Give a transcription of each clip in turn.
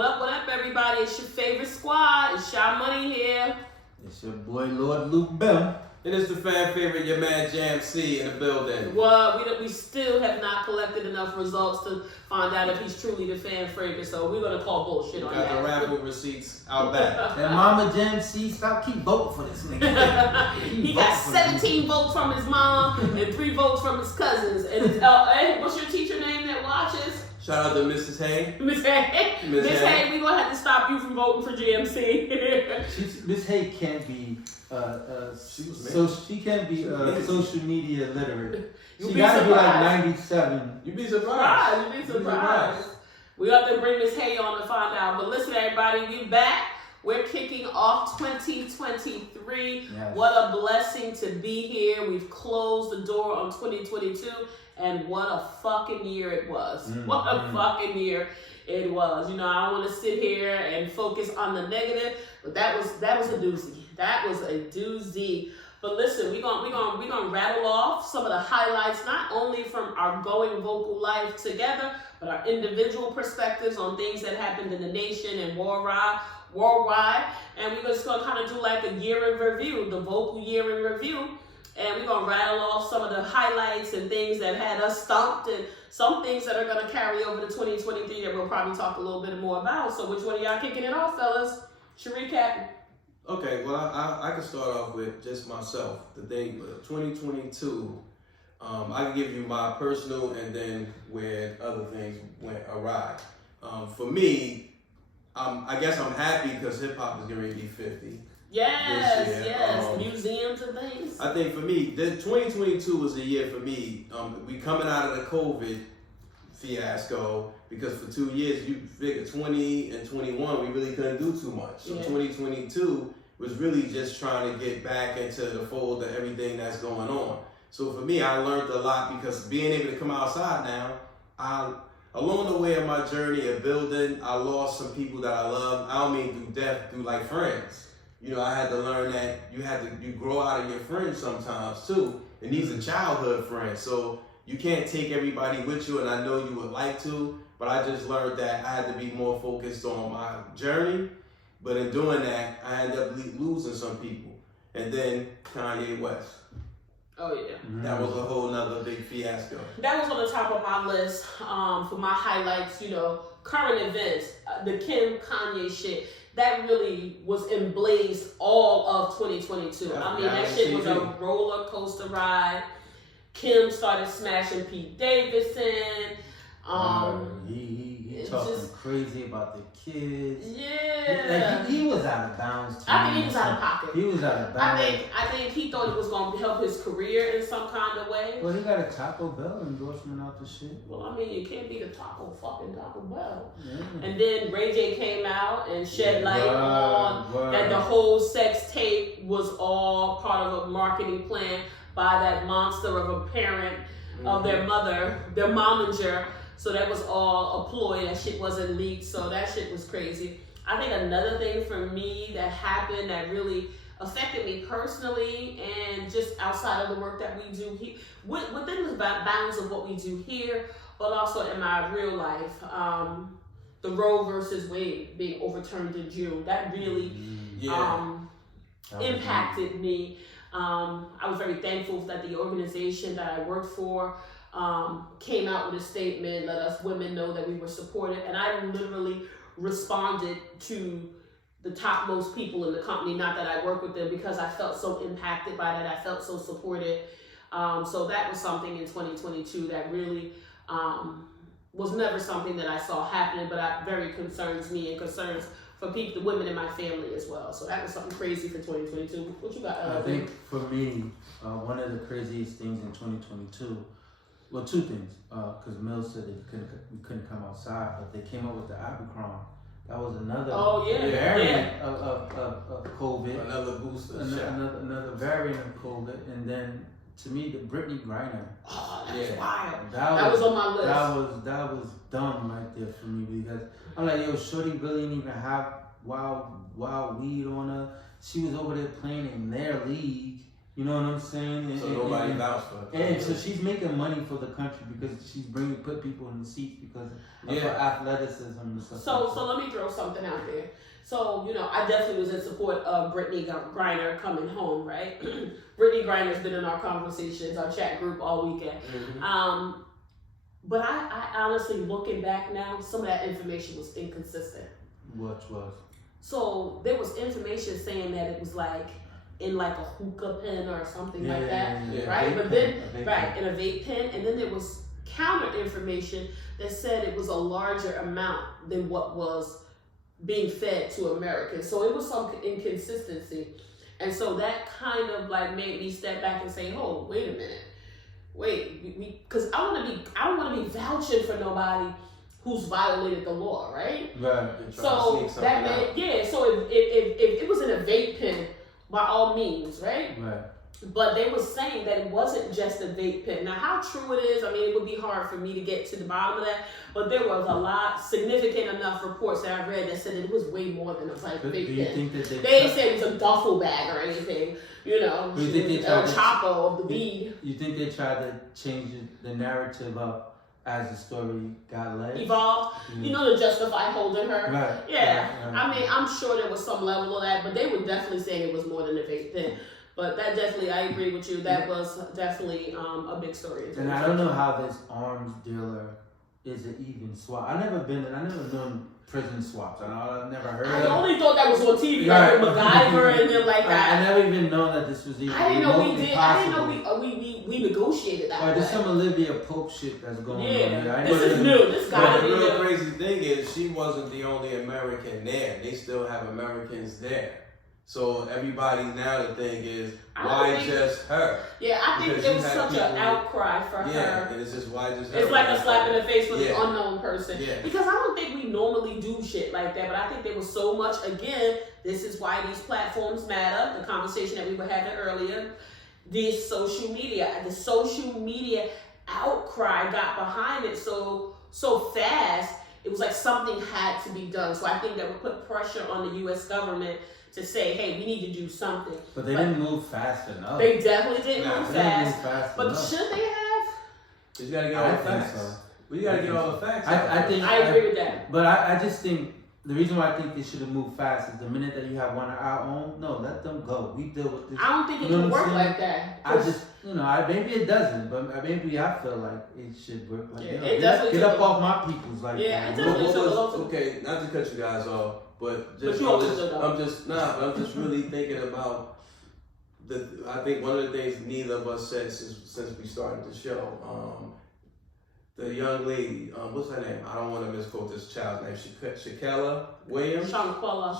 up, everybody? It's your favorite squad. It's Shy Money here. It's your boy, Lord Luke Bell. And it's the fan favorite, your man Jam C in the building. Well, we still have not collected enough results to find out if he's truly the fan favorite, so we're going to call bullshit on that. Got the raffle receipts out back. And Mama Jam C, keep voting for this nigga. He got 17 votes from his mom and 3 votes from his cousins. And hey, what's your teacher name that watches? Shout out to Mrs. Hay. Miss Hay. Miss Hay, we're going to have to stop you from voting for GMC. Miss Hay can't be she can't be social media literate. She gotta be like 97. You'd be surprised. You'd be surprised. We got to bring Miss Hay on to find out. But listen, everybody, we back. We're kicking off 2023. Yes. What a blessing to be here. We've closed the door on 2022, and what a fucking year it was. What a fucking year it was. You know, I don't want to sit here and focus on the negative, but that was a doozy. That was a doozy. But listen, we're gonna rattle off some of the highlights, not only from our Goin Vocal life together, but our individual perspectives on things that happened in the nation and worldwide. And we're just gonna kind of do like a year in review, the vocal year in review. And we're gonna rattle off some of the highlights and things that had us stumped, and some things that are gonna carry over to 2023 that we'll probably talk a little bit more about. So which one of y'all kicking it off, fellas? Should recap. Okay, well, I can start off with just myself. The thing, 2022, I can give you my personal and then where other things went awry. For me, I guess I'm happy because hip hop is getting ready to be 50. Yes, museums and things. I think for me, 2022 was a year for me. We coming out of the COVID fiasco, because for 2 years, you figure 20 and 21, we really couldn't do too much. So 2022 was really just trying to get back into the fold of everything that's going on. So for me, I learned a lot because being able to come outside now, along the way of my journey of building, I lost some people that I love. I don't mean through death, through like friends. You know, I had to learn that you grow out of your friends sometimes too. And these are childhood friends. So you can't take everybody with you, and I know you would like to, but I just learned that I had to be more focused on my journey. But in doing that, I ended up losing some people. And then Kanye West. Oh, yeah. That was a whole nother big fiasco. That was on the top of my list for my highlights, you know, current events, the Kim Kanye shit. That really was emblazed all of 2022. I mean, that shit was a roller coaster ride. Kim started smashing Pete Davidson. He talking just crazy about the kids. Yeah. Like he was out of bounds. I think he was out of pocket. He was out of bounds. I think he thought it was going to help his career in some kind of way. Well, he got a Taco Bell endorsement out the shit. Well, I mean, you can't be the Taco Bell. Yeah. And then Ray J came out and shed light on that the whole sex tape was all part of a marketing plan by that monster of a parent of their mother, their momager. So that was all a ploy. That shit wasn't leaked. So that shit was crazy. I think another thing for me that happened that really affected me personally and just outside of the work that we do here, within the bounds of what we do here, but also in my real life, the Roe versus Wade being overturned in June, that really impacted me. I was very thankful that the organization that I worked for came out with a statement, let us women know that we were supported, and I literally responded to the topmost people in the company, not that I work with them, because I felt so impacted by that, I felt so supported. So that was something in 2022 that really was never something that I saw happening, but it very concerns me and concerns for people, the women in my family as well. So that was something crazy for 2022. What you got? I think for me, one of the craziest things in 2022, well, two things, because Mills said we couldn't come outside, but they came up with the Omicron. That was another variant of COVID. Another booster. Another variant of COVID. And then, to me, the Brittney Griner. Oh, that's wild. That was on my list. That was dumb right there for me, because I'm like, yo, shorty really didn't even have wild weed on her. She was over there playing in their league, You know what I'm saying? So nobody vouched for her. And so she's making money for the country because she's put people in the seats because of her athleticism and stuff. So let me throw something out there. So, you know, I definitely was in support of Brittney Griner coming home, right? Brittney Griner's been in our conversations, our chat group all weekend. Mm-hmm. But I honestly, looking back now, some of that information was inconsistent. Which was? So there was information saying that it was like in like a hookah pen or something like that, right? But then, in a vape pen, and then there was counter information that said it was a larger amount than what was being fed to Americans. So it was some inconsistency. And so that kind of like made me step back and say, oh, wait a minute. Because I don't want to be vouching for nobody who's violated the law, right? Right. So that meant, so if it was in a vape pen, by all means, right? Right. But they were saying that it wasn't just a vape pen. Now, how true it is, I mean, it would be hard for me to get to the bottom of that, but there was a lot, significant enough reports that I read that said it was way more than a vape pen. Do you think that they didn't say it was a duffel bag or anything, you know, do you think they tried El Chapo of the weed. You think they tried to change the narrative up as the story got led? Evolved, you know, to justify holding her. Right. Yeah. Right. I mean, I'm sure there was some level of that, but they were definitely saying it was more than a vape pen. But that definitely, I agree with you, that was definitely a big story. And I don't know how this arms dealer is an even swap. I never known prison swaps. I've never heard of it. I only thought that was on TV, like with MacGyver and then like that. I never even known that this was even I didn't know we did. possible. I didn't know we negotiated that. Or there's some Olivia Pope shit that's going on here. This is new. This gotta be the real new. crazy thing is she wasn't the only American there. They still have Americans there. So everybody now the thing is, why just her? Yeah, I think it was such an outcry for her. Yeah, and it's just why just her. It's like a slap in the face for the unknown person. Yeah. Because I don't think we normally do shit like that, but I think there was so much, again, this is why these platforms matter, the conversation that we were having earlier, the social media outcry got behind it so fast, it was like something had to be done. So I think that would put pressure on the U.S. government to say, hey, we need to do something. But they didn't move fast enough. They definitely didn't move fast. But enough. should they have? You gotta get all the facts. So. We gotta get all the facts. I agree with that. But I just think the reason why I think they should have moved fast is the minute that you have one of our own, no, let them go. We deal with this. I don't think it can work like that. Maybe it doesn't, but maybe I feel like it should work like that. Get up off my peoples like that. Yeah, it definitely okay, not to cut you guys off, but just I'm just really thinking about I think one of the things neither of us said since we started the show, the young lady, what's her name? I don't want to misquote this child's name. Shaquella Williams. Shanquella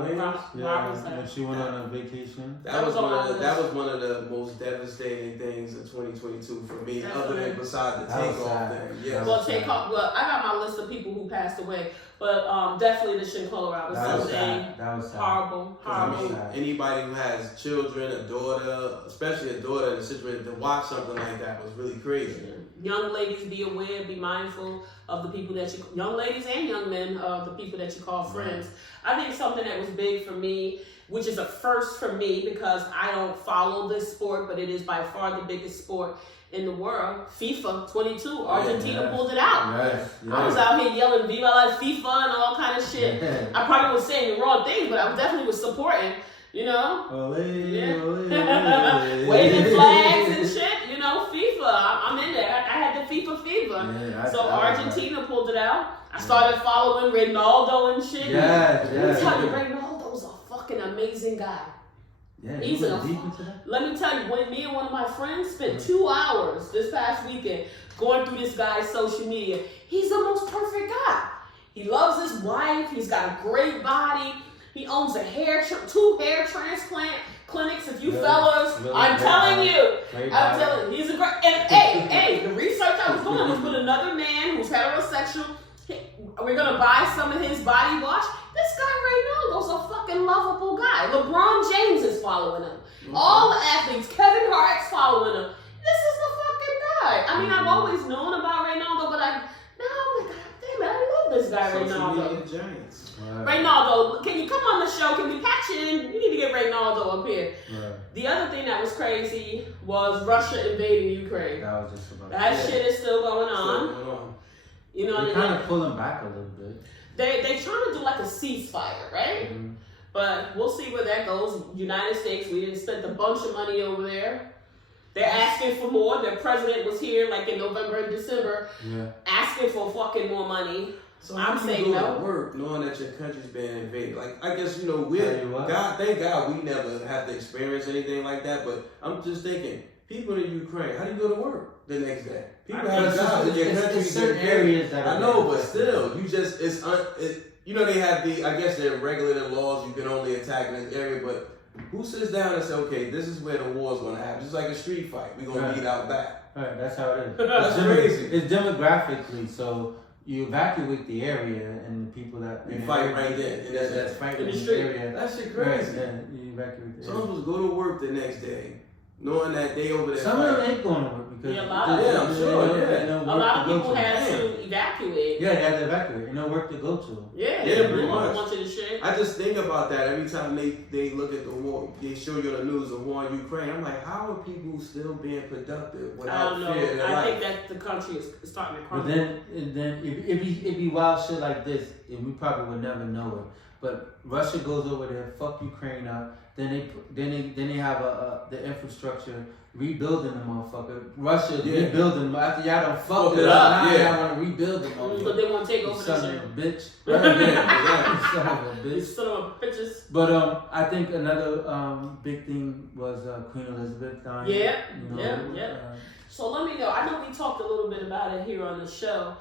Williams. Yeah, she went on a vacation. That was one of the most devastating things in 2022 for me, other than besides the takeoff thing. Yeah. Well, I got my list of people who passed away, but definitely the Shanquella thing. That was sad. Horrible. I mean, anybody who has children, a daughter, especially a daughter in a situation, to watch something like that was really crazy. Young ladies, be aware, be mindful of the people that young ladies and young men, of the people that you call friends. I think something that was big for me, which is a first for me because I don't follow this sport, but it is by far the biggest sport in the world. FIFA 22, Argentina pulled it out. Yes. I was out here yelling Viva la FIFA and all kind of shit. I probably was saying the wrong things, but I definitely was supporting, you know? Waving flags and shit, you know, FIFA. I'm in there. I had the FIFA fever. Yeah, so Argentina pulled it out. I started following Ronaldo and shit. Let me tell you, Ronaldo's a fucking amazing guy. Yeah, let me tell you, when me and one of my friends spent 2 hours this past weekend going through this guy's social media, he's the most perfect guy. He loves his wife. He's got a great body. He owns two hair transplant clinics. If you fellas, I'm telling you, he's a great. And hey, the research I was doing was with another man who's heterosexual. We're gonna buy some of his body wash. This guy Ronaldo's a fucking lovable guy. LeBron James is following him. All the athletes, Kevin Hart's following him. This is the fucking guy. I mean, I've always known about Ronaldo, but I'm like, God damn it, I love this guy social Reynaldo. media giants. Right. Reynaldo, can you come on the show? Can we patch you in? We need to get Reynaldo up here. Right. The other thing that was crazy was Russia invading Ukraine. That was just about That shit is still going on. You know, they're kind of pulling back a little bit. They trying to do like a ceasefire, right? Mm-hmm. But we'll see where that goes. United States, we didn't spend a bunch of money over there. They're asking for more. Their president was here like in November and December, asking for fucking more money. So I'm saying no. Work knowing that your country's being invaded. Like I guess thank God we never have to experience anything like that. But I'm just thinking, people in Ukraine, how do you go to work the next day? People have jobs in your country. Certain areas that I know, but still, you just you know they have I guess they're regulated laws. You can only attack in this area, but who sits down and says, okay, this is where the war's going to happen? Just like a street fight. We're going to beat out back. Right, that's how it is. That's crazy. It's demographically, so you evacuate the area and the people that... You fight right there. That's fighting in the area. That shit crazy. Right, yeah, you evacuate the area. Some of us go to work the next day, knowing that they over there. Some of them ain't going to work because... Yeah, a lot of I'm sure. a lot of people had to evacuate. Yeah, they had to evacuate. No work to go to. Yeah, pretty much. A bunch of the shit. I just think about that every time they look at the war, they show you on the news of war in Ukraine. I'm like, how are people still being productive without fear? I don't know. I think that the country is starting to crumble. But then if be wild shit like this, and we probably would never know it. But Russia goes over there, fuck Ukraine up. Then they have the infrastructure rebuilding the motherfucker. Russia's rebuilding after y'all done fucked it up. Now y'all want to rebuild the motherfucker. But they want to take over the son shit. of a bitch. Right? Son of a bitch. Son of a bitches. But I think another big thing was Queen Elizabeth dying. Yeah. You know, Yeah. So let me know. I know we talked a little bit about it here on the show.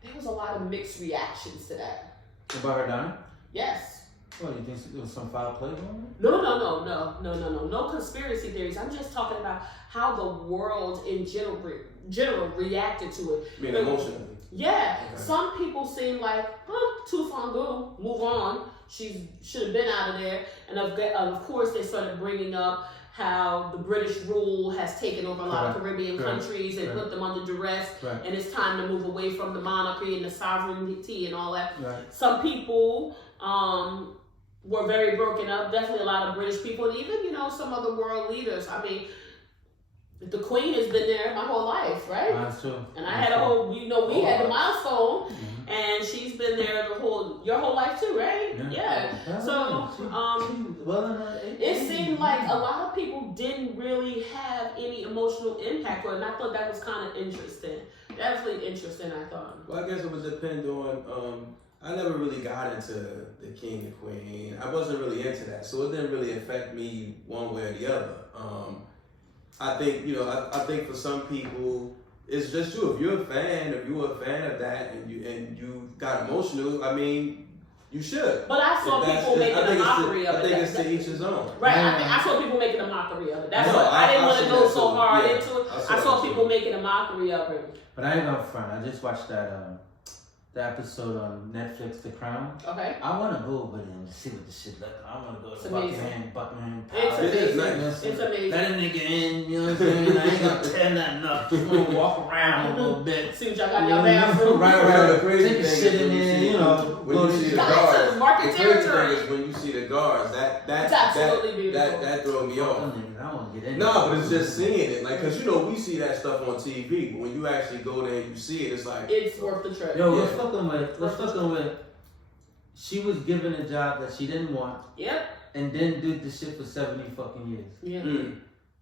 There was a lot of mixed reactions to that. About her dying? Yes. What, you think there was some foul play going on? No. No conspiracy theories. I'm just talking about how the world in general reacted to it. Being emotional. Yeah. Okay. Some people seem like, too far go, move on. She should have been out of there. And of course, they started bringing up how the British rule has taken over a lot of Caribbean countries and put them under duress. Right. And it's time to move away from the monarchy and the sovereignty and all that. Right. Some people were very broken up. Definitely a lot of British people, and even, some other world leaders. I mean, the Queen has been there my whole life, right? That's true. And I had a whole, we had the milestone, and she's been there your whole life too, right? Yeah. So, it seemed like a lot of people didn't really have any emotional impact on it, and I thought that was kind of interesting. Definitely interesting, I thought. Well, I guess it would depend on, I never really got into the king and queen. I wasn't really into that, so it didn't really affect me one way or the other. I think, I think for some people, it's just you. If you're a fan of that, and you got emotional, I mean, you should. But I saw people making a mockery of it. I think it's to each his own. Right. I saw people making a mockery of it. That's what I didn't want to go so hard into it. I saw people making a mockery of it. But I ain't no front. I just watched the episode on Netflix, The Crown. Okay. I want to go over there and see what the shit like. I want to go to Buckingham Palace. It's amazing. It's amazing. Let a nigga in, you know what I'm saying? I ain't gonna tear nothing up. Just gonna walk around a little bit. See what y'all got in your bathroom. Right. Take a shit in there, When you see the guards, market territory. Is when you see the guards, that's absolutely beautiful. That throw me off. I want to get in. No, but it's just seeing it, like, cause we see that stuff on TV, but when you actually go there and you see it, it's like it's worth the trip. Yo, let's fucking with. She was given a job that she didn't want. Yep. And then did the shit for 70 fucking years. Yeah.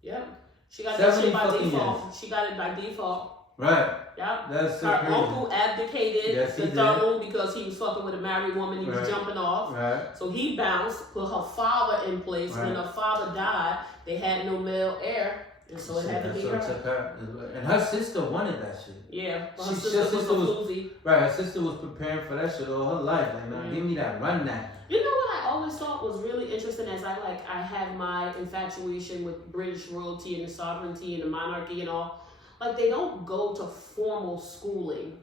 Yep. She got that shit by default. Years. She got it by default. Right. Yep. That's so her crazy. uncle abdicated the throne because he was fucking with a married woman. He was jumping off. Right. So he bounced, put her father in place. When her father died, they had no male heir. And so it had to be her. And her sister wanted that shit. Yeah. But her sister was right, her sister was preparing for that shit all her life. Like, man, give me that, run that. You know what I always thought was really interesting as I have my infatuation with British royalty and the sovereignty and the monarchy and all. Like, they don't go to formal schooling.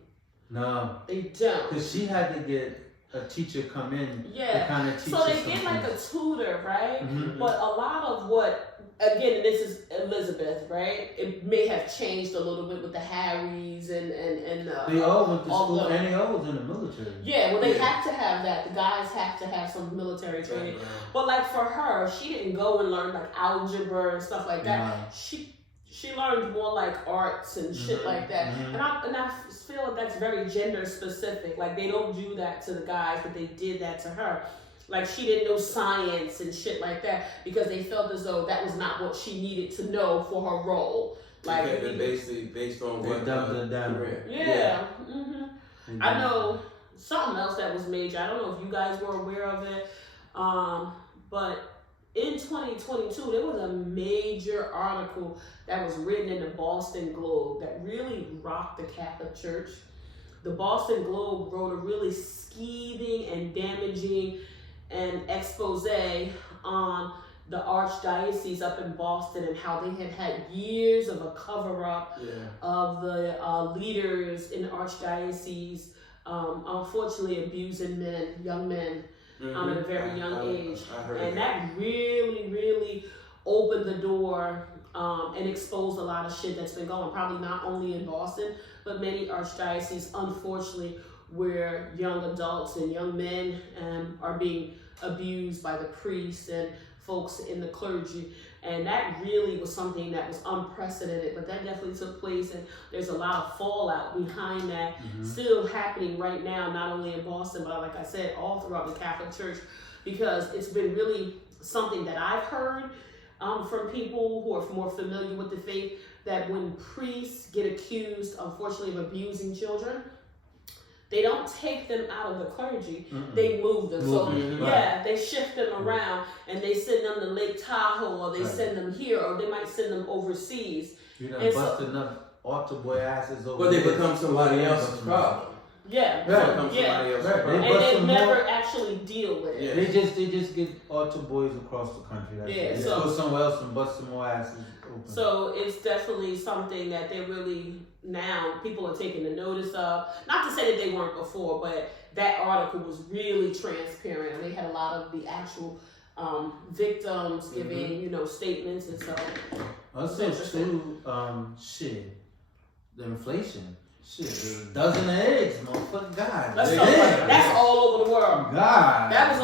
No. They don't. Because she had to get a teacher come in to kind of teach so they get like a tutor, right? Mm-hmm. But a lot of what again, this is Elizabeth, right? It may have changed a little bit with the Harrys and they all went to school and they all was in the military. Yeah, well, they have to have that. The guys have to have some military training. Right. But like for her, she didn't go and learn like algebra and stuff like that. Nah. She learned more like arts and shit like that. And I feel like that's very gender specific. Like they don't do that to the guys, but they did that to her. Like she didn't know science and shit like that because they felt as though that was not what she needed to know for her role. Like basically based on what Yeah. Mm-hmm. I know something else that was major. I don't know if you guys were aware of it, but in 2022 there was a major article that was written in the Boston Globe that really rocked the Catholic Church. The Boston Globe wrote a really scathing and damaging and expose on the archdiocese up in Boston and how they had years of a cover-up of the leaders in the archdiocese, unfortunately abusing young men at a very young age. And that really, really opened the door and exposed a lot of shit that's been going, probably not only in Boston, but many archdioceses, unfortunately, where young adults and young men are being abused by the priests and folks in the clergy. And that really was something that was unprecedented, but that definitely took place, and there's a lot of fallout behind that still happening right now, not only in Boston, but like I said, all throughout the Catholic Church, because it's been really something that I've heard from people who are more familiar with the faith, that when priests get accused, unfortunately, of abusing children, they don't take them out of the clergy. They move them. They shift them around and they send them to Lake Tahoe, or they send them here, or they might send them overseas. You done busted up altar boy asses over. But they become somebody else's problem. And they never actually deal with it. They just get altar boys across the country. So go somewhere else and bust some more asses open. So it's definitely something that they really, now people are taking the notice of. Not to say that they weren't before, but that article was really transparent, and they had a lot of the actual victims giving, statements and so. Also too, the inflation. Shit, a dozen of eggs, motherfucker. God. That's all over the world. God. That was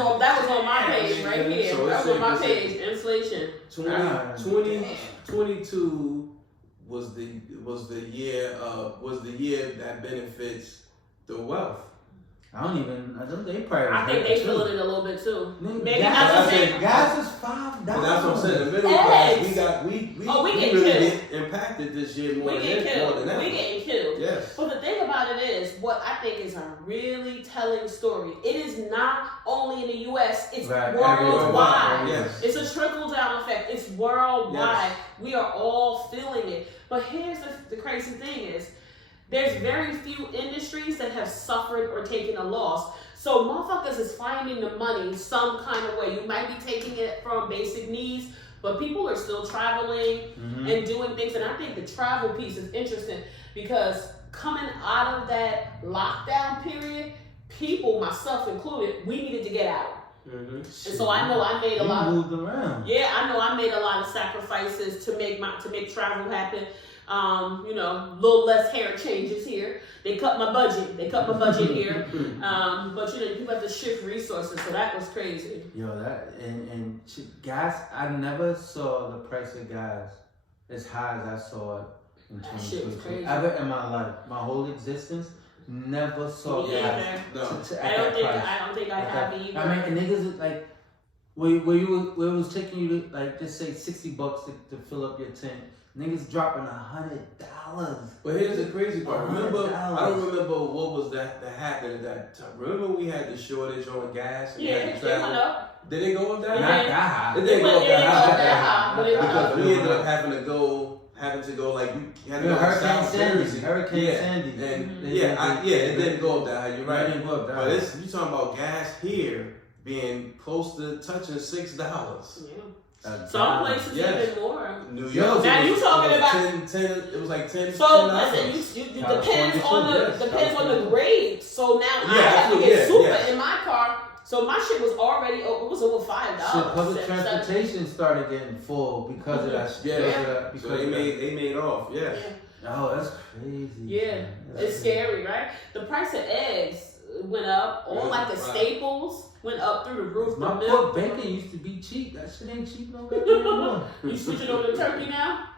on my page right here. So that was on my page. Inflation. 2022 was the year that benefits the wealth. I think they feeling it a little bit too. Maybe not the same. Gas is $5. But that's what I'm saying. The middle class, we really get impacted this year more than that. We getting killed. Yes. But the thing about it is, what I think is a really telling story. It is not only in the U.S. It's worldwide. Yes. It's a trickle down effect. It's worldwide. Yes. We are all feeling it. But here's the crazy thing is, there's very few industries that have suffered or taken a loss. So motherfuckers is finding the money some kind of way. You might be taking it from basic needs, but people are still traveling and doing things. And I think the travel piece is interesting because coming out of that lockdown period, people, myself included, we needed to get out. And so I know I made a lot. Moved around. Yeah, I know I made a lot of sacrifices to make travel happen. Little less hair changes here. They cut my budget. Here. But people have to shift resources, so that was crazy. Yo, that and gas. I never saw the price of gas as high as I saw it in 2022. Ever in my life, my whole existence, never saw gas. I don't think I have either. I mean, and niggas is like, where it was taking you to like just say $60 to fill up your tank. Niggas dropping $100. But here's the crazy part. I don't remember what was that happened at that time. Remember we had the shortage on gas? It went up. Did it go up that high? Not that high. It didn't go up that high. But it went up. Because we ended up having to go like you had to go Hurricane Sandy. And it didn't go up that high. You're right. It didn't go up that high. But you talking about gas here being close to touching $6. Yeah. Some places even more. New York. Now you talking about 10. It was like 10. So listen, you depends on the grade. So now I have to get super in my car. So my shit was already it was over $5. Shit, public transportation started getting full because of that. Because they made off. Yeah. Oh, that's crazy. Yeah, it's scary, right? The price of eggs went up. All like the staples went up through the roof. My pork bacon used to be cheap. That shit ain't cheap no more. You switching over to turkey now?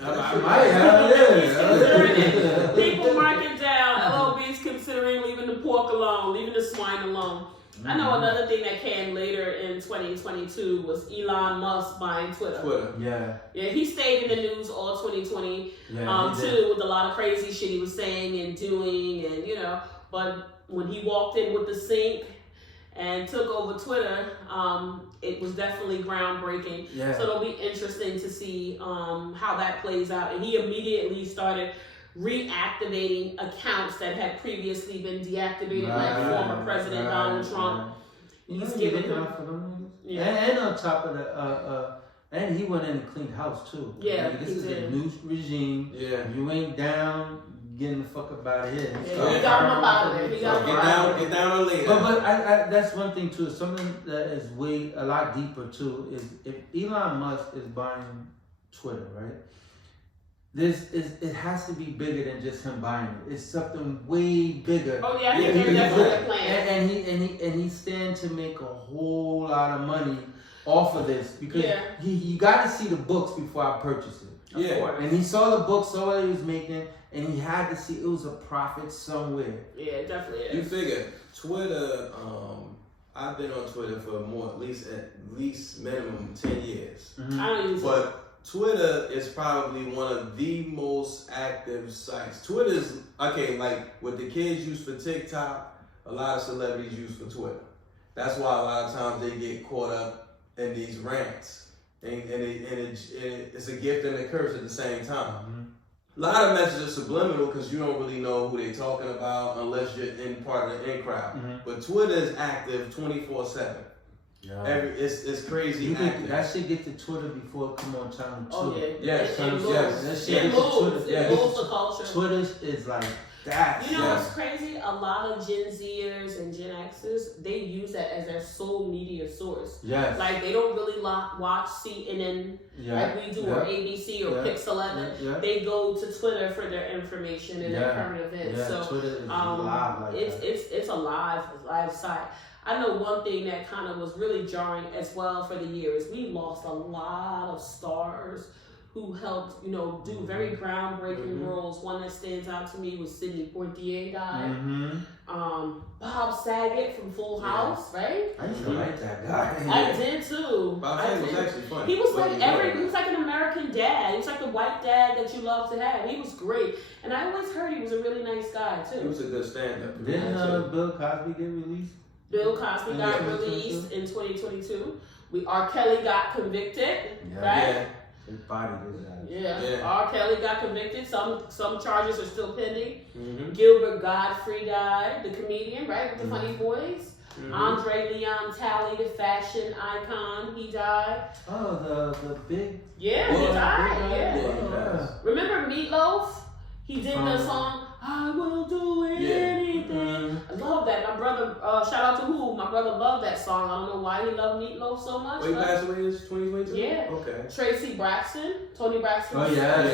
I might have, yeah. People marking down. LOB's considering leaving the pork alone, leaving the swine alone. I know another thing that came later in 2022 was Elon Musk buying Twitter. Yeah, he stayed in the news all 2020 too, with a lot of crazy shit he was saying and doing, and but when he walked in with the sink and took over Twitter, it was definitely groundbreaking. Yeah. So it'll be interesting to see how that plays out. And he immediately started reactivating accounts that had previously been deactivated, like former President Donald Trump. He's giving him for them. And on top of that, and he went in and cleaned house too. Yeah, this is a new regime. Yeah, you ain't down. Getting the fuck up out of here. Yeah, he got him up out of there. He got him get down or later. But I that's one thing too. Something that is a lot deeper too is if Elon Musk is buying Twitter, right? It has to be bigger than just him buying it. It's something way bigger. Oh yeah, I think there's definitely a plan. And he stand to make a whole lot of money off of this because you got to see the books before I purchase it. And he saw the books, saw what he was making. And he had to see it was a profit somewhere. Yeah, it definitely is. You figure Twitter, I've been on Twitter for at least minimum 10 years. Mm-hmm. I don't use it. Twitter is probably one of the most active sites. Twitter's, like what the kids use for TikTok, a lot of celebrities use for Twitter. That's why a lot of times they get caught up in these rants. And it's a gift and a curse at the same time. Mm-hmm. A lot of messages are subliminal because you don't really know who they're talking about unless you're in part of the in crowd. Mm-hmm. But Twitter is active 24/7. Yeah. It's crazy. That shit get to Twitter before it come on channel 2. Oh yeah. Yes. It moves the culture. Twitter is like that. You know what's crazy? A lot of Gen Zers and Gen Xers, they use that as their sole media source. Yes. Like they don't really watch CNN like we do or ABC or Pix 11. Yeah. They go to Twitter for their information and their current events. So Twitter is live like it's a live site. I know one thing that kind of was really jarring as well for the year is we lost a lot of stars who helped, do very groundbreaking roles. One that stands out to me was Sidney Poitier died. Mm-hmm. Bob Saget from Full House, right? I used to like that guy. I did too. Bob Saget was actually funny. He was he was like an American dad. He was like the white dad that you love to have. He was great. And I always heard he was a really nice guy too. He was a good stand-up. Didn't Bill Cosby get released? Bill Cosby got released in 2022. R. Kelly got convicted, right? His body did that. Yeah. R. Kelly got convicted. Some charges are still pending. Mm-hmm. Gilbert Godfrey died, the comedian, right, with the funny voice. Mm-hmm. Andre Leon Talley, the fashion icon, he died. Oh, the big. Yeah, he died. Yeah. Remember Meatloaf? He did the song "I Will Do Anything." I love that. My brother, shout out to who? My brother loved that song. I don't know why he loved Meatloaf so much. He passed away in 2022? Yeah. Okay. Tracy Braxton, Tony Braxton. Oh, yes.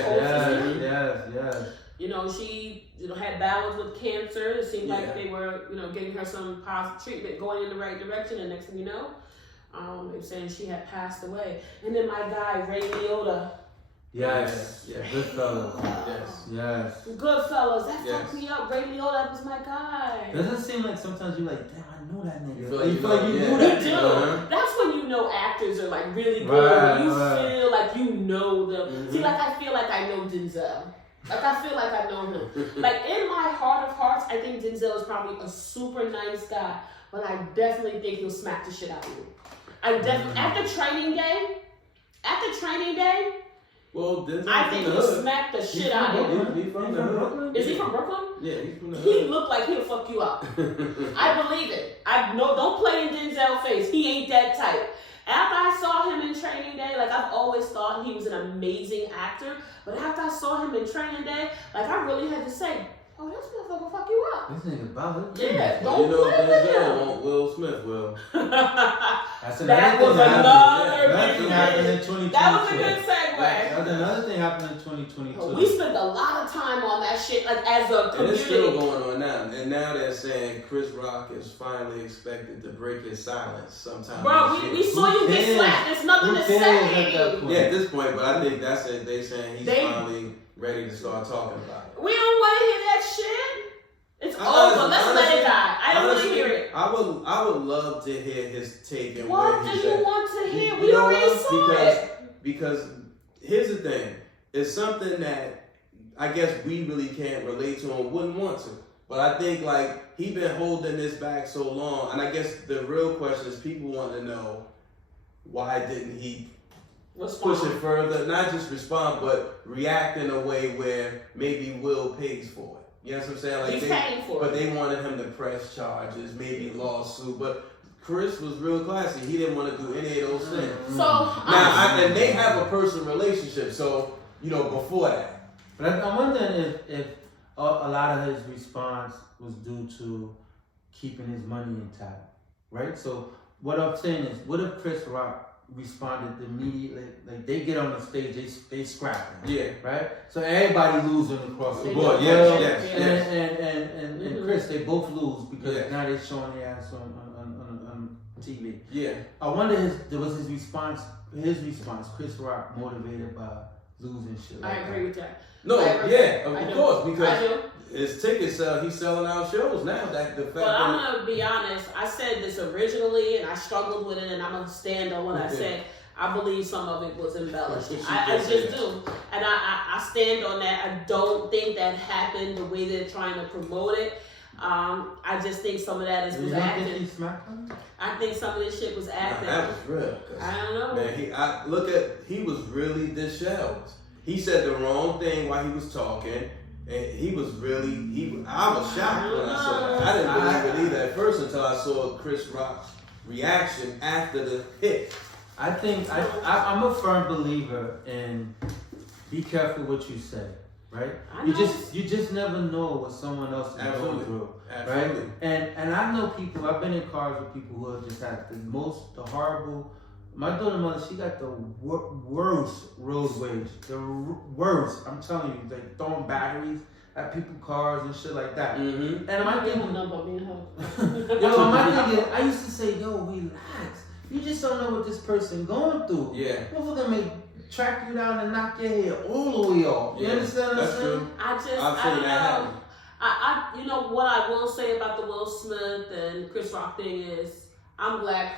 She, had battles with cancer. It seemed like they were, getting her some positive treatment, going in the right direction. And next thing you know, they were saying she had passed away. And then my guy, Ray Liotta. Yes. Goodfellas. Yes. Goodfellas. That fucked me up. Ray Liotta was my guy. Doesn't it seem like sometimes you're like, damn, I know that nigga. You feel like you know that nigga. That's when you know actors are like really good. You feel like you know them. Mm-hmm. See, like I feel like I know Denzel. Like I feel like I know him. Like in my heart of hearts, I think Denzel is probably a super nice guy, but I definitely think he'll smack the shit out of you. At the training day. Well, I think he'll smack the shit out of you. He's from the hood. Is he from Brooklyn? Yeah, he's from the hood. He looked like he'll fuck you up. I believe it. Don't play in Denzel's face. He ain't that type. After I saw him in Training Day, like I've always thought he was an amazing actor, but after I saw him in Training Day, like I really had to say, oh, this motherfucker fuck you up. This nigga about it. Yeah, Well, don't play with him. want Will Smith, Will. That's That was another another thing happened in 2022. That was a good segue. Another thing happened in 2022. We spent a lot of time on that shit, like as a community. And it's still going on now. And now they're saying Chris Rock is finally expected to break his silence sometime. Bro, we saw you get slapped. There's nothing to say. Yeah, at this point, but I think that's it. They saying he's finally ready to start talking about it. We don't want to hear that shit. It's over. Let's let it die. I don't want to hear it. I would love to hear his take and what where he's do you at. want to hear? We already saw it. Because here's the thing. It's something that I guess we really can't relate to and wouldn't want to. But I think like he been holding this back so long, and I guess the real question is people want to know why didn't he push it further, not just respond, but react in a way where maybe Will pays for it. You know what I'm saying? Like he's paying for it. But they wanted him to press charges, maybe lawsuit. But Chris was real classy. He didn't want to do any of those things. So and they have a personal relationship. So before that. But I'm wondering if a lot of his response was due to keeping his money intact, right? So what I'm saying is, what if Chris Rock responded immediately? Like they get on the stage, they scrap him. Yeah. Right? So everybody losing across the board. Yes. And Chris, they both lose because now they're showing their ass on TV. Yeah. I wonder was his response, Chris Rock motivated by losing shit like I agree with that. No, of course, because his tickets, he's selling out shows now. But I'm gonna be honest. I said this originally, and I struggled with it, and I'm gonna stand on what I said. I believe some of it was embellished. I just do, and I stand on that. I don't think that happened the way they're trying to promote it. I just think some of that was acting. Think he smacked him? I think some of this shit was acting. That was real. I don't know. Man, he was really disheveled. He said the wrong thing while he was talking, and he was really, I was shocked when I saw that. I didn't believe it at first until I saw Chris Rock's reaction after the hit. I think, I'm a firm believer in be careful what you say, right? You just never know what someone else is going through, right? And I know people, I've been in cars with people who have just had the horrible. My daughter mother, she got the worst road rage. The worst. I'm telling you, like throwing batteries at people's cars and shit like that. Mm-hmm. And my thing, I used to say, yo, relax. You just don't know what this person going through. Yeah. Motherfucker may track you down and knock your head all the way off. You understand what I'm saying? I don't know. You know what I will say about the Will Smith and Chris Rock thing is, I'm glad.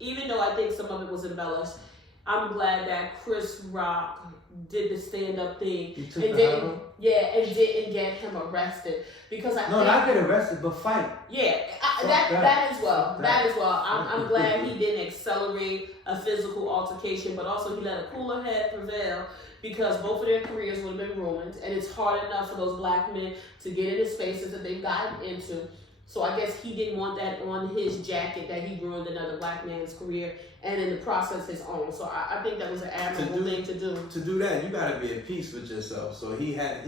Even though I think some of it was embellished, I'm glad that Chris Rock did the stand-up thing and didn't get him arrested because not get arrested, but fight. Yeah, that as well. That as well. I'm glad he didn't accelerate a physical altercation, but also he let a cooler head prevail because both of their careers would have been ruined, and it's hard enough for those black men to get into spaces that they've gotten into. So I guess he didn't want that on his jacket that he ruined another black man's career and in the process his own. So I think that was an admirable thing to do. To do that, you got to be at peace with yourself. So he's at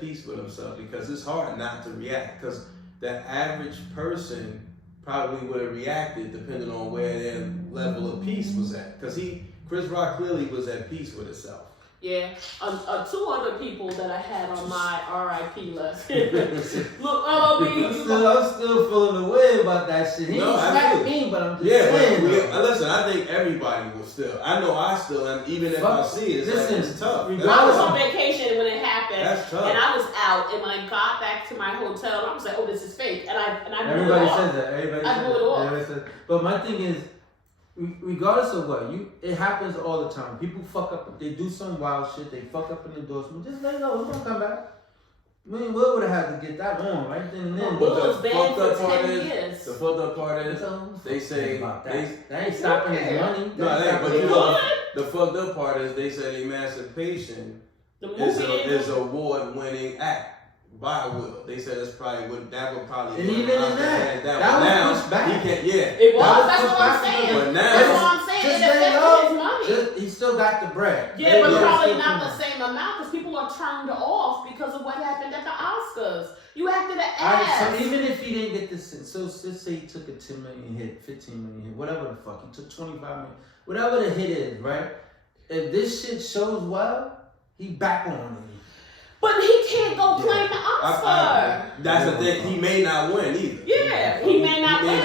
peace with himself because it's hard not to react because the average person probably would have reacted depending on where their level of peace was at. Because Chris Rock clearly was at peace with himself. Yeah, two other people that I had on my RIP list. Look, I'm still feeling the way about that shit. He didn't smack me, but I'm just saying. Listen, I think everybody will still. I know I still am, even if I see it. It's tough. I was on vacation when it happened. That's tough. And I was out, and when I got back to my hotel, I was like, "Oh, this is fake," and I Everybody says that. I blew it off. But my thing is, regardless of what, it happens all the time. People fuck up, they do some wild shit, they fuck up an endorsement. Just let it go, it's gonna come back. I mean, Will would have had to get that on right then and then. Will was banned for 10 years. The fucked up part is, they say, they ain't stopping his money. The fucked up part is, they said Emancipation is a award-winning act. By Will, they said that would probably. And even in that was pushed back. It was. That's what I'm saying. But now, that's what I'm saying. It affected his money. He still got the bread. Yeah, but probably not the same amount because people are turned off because of what happened at the Oscars. You acted an ass. So even if he didn't get this, so let's say he took a 10 million hit, 15 million hit, whatever the fuck, he took 25 million, whatever the hit is, right? If this shit shows well, he back on it. But he can't go claim the Oscar. That's the thing. He may not win either. Yeah, he may not win.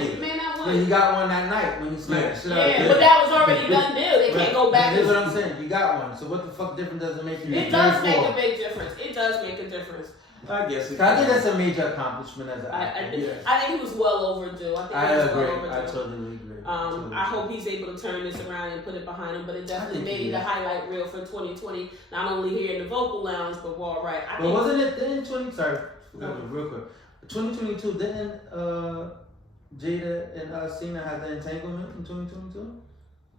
He may not win. But he got one that night when he smashed. Yeah, but that was already done deal. They can't go back. That's what I'm saying. You got one. So what the fuck difference does it make? It does make a big difference. It does make a difference. I guess it I think that's a major accomplishment as an actor. I think he was well overdue. I agree. I totally agree. I hope he's able to turn this around and put it behind him, but it definitely made the highlight reel for 2020, not only here in the Vocal Lounge, but worldwide. But wasn't it then real quick, 2022, didn't Jada and Cena have the entanglement in 2022?